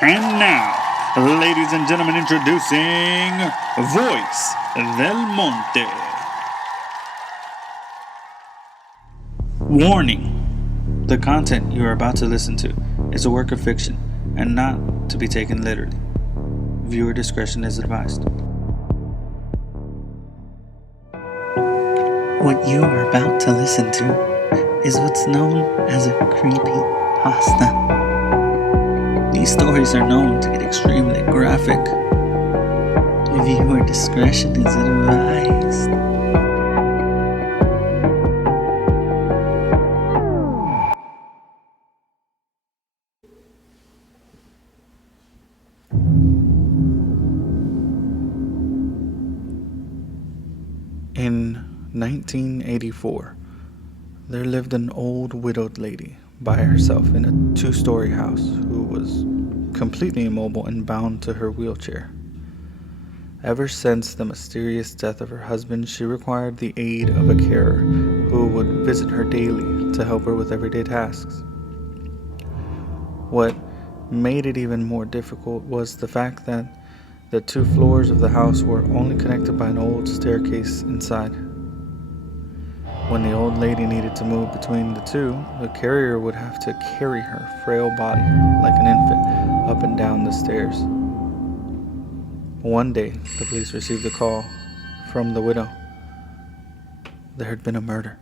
And now, ladies and gentlemen, introducing Voice del Monte. Warning. The content you are about to listen to is a work of fiction and not to be taken literally. Viewer discretion is advised. What you are about to listen to is what's known as a CreepyPasta. These stories are known to get extremely graphic. Viewer discretion is advised. In 1984, there lived an old widowed lady by herself in a 2-story house who was completely immobile and bound to her wheelchair. Ever since the mysterious death of her husband, she required the aid of a carer who would visit her daily to help her with everyday tasks. What made it even more difficult was the fact that the 2 floors of the house were only connected by an old staircase inside. When the old lady needed to move between the 2, the carrier would have to carry her frail body like an infant up and down the stairs. One day, the police received a call from the widow. There had been a murder.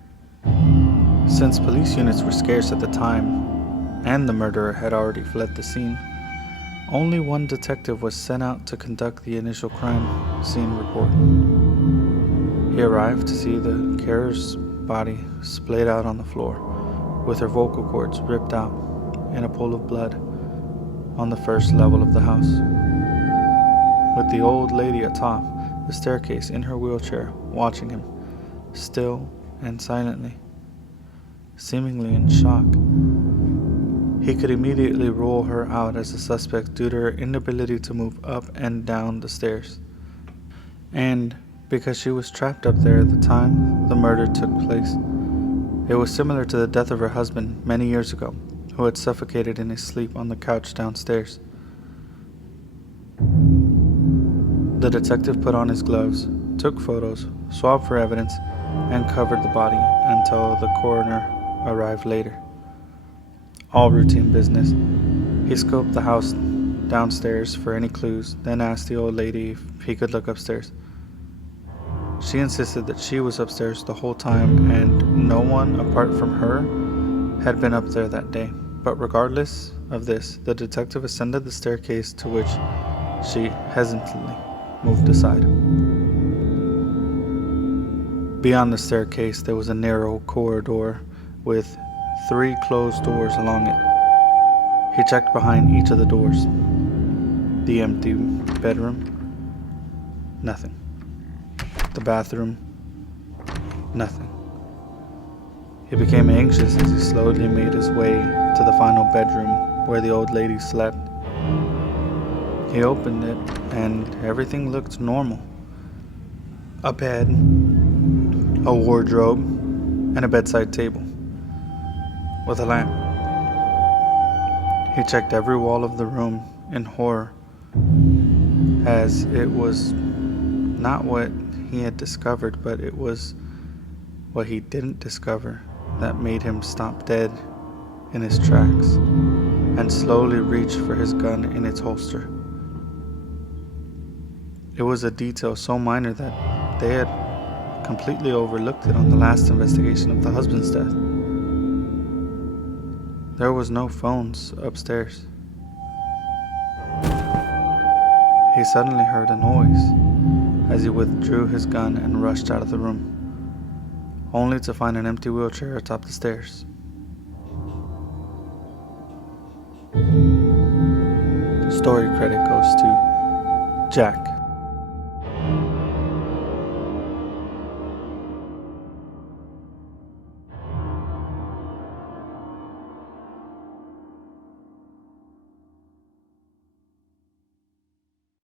Since police units were scarce at the time, and the murderer had already fled the scene, only one detective was sent out to conduct the initial crime scene report. He arrived to see the carrier's body splayed out on the floor, with her vocal cords ripped out and a pool of blood on the first level of the house. With the old lady atop the staircase in her wheelchair, watching him, still and silently, seemingly in shock. He could immediately rule her out as a suspect due to her inability to move up and down the stairs, and because she was trapped up there at the time the murder took place. It was similar to the death of her husband many years ago, who had suffocated in his sleep on the couch downstairs. The detective put on his gloves, took photos, swabbed for evidence, and covered the body until the coroner arrived later. All routine business. He scoped the house downstairs for any clues, then asked the old lady if he could look upstairs. She insisted that she was upstairs the whole time and no one apart from her had been up there that day. But regardless of this, the detective ascended the staircase, to which she hesitantly moved aside. Beyond the staircase, there was a narrow corridor with 3 closed doors along it. He checked behind each of the doors. The empty bedroom, nothing. The bathroom, nothing. He became anxious as he slowly made his way to the final bedroom where the old lady slept. He opened it and everything looked normal. A bed, a wardrobe, and a bedside table with a lamp. He checked every wall of the room in horror, as it was not what he had discovered, but it was what he didn't discover that made him stop dead in his tracks and slowly reach for his gun in its holster. It was a detail so minor that they had completely overlooked it on the last investigation of the husband's death. There was no phones upstairs. He suddenly heard a noise as he withdrew his gun and rushed out of the room, only to find an empty wheelchair atop the stairs. Story credit goes to Jack.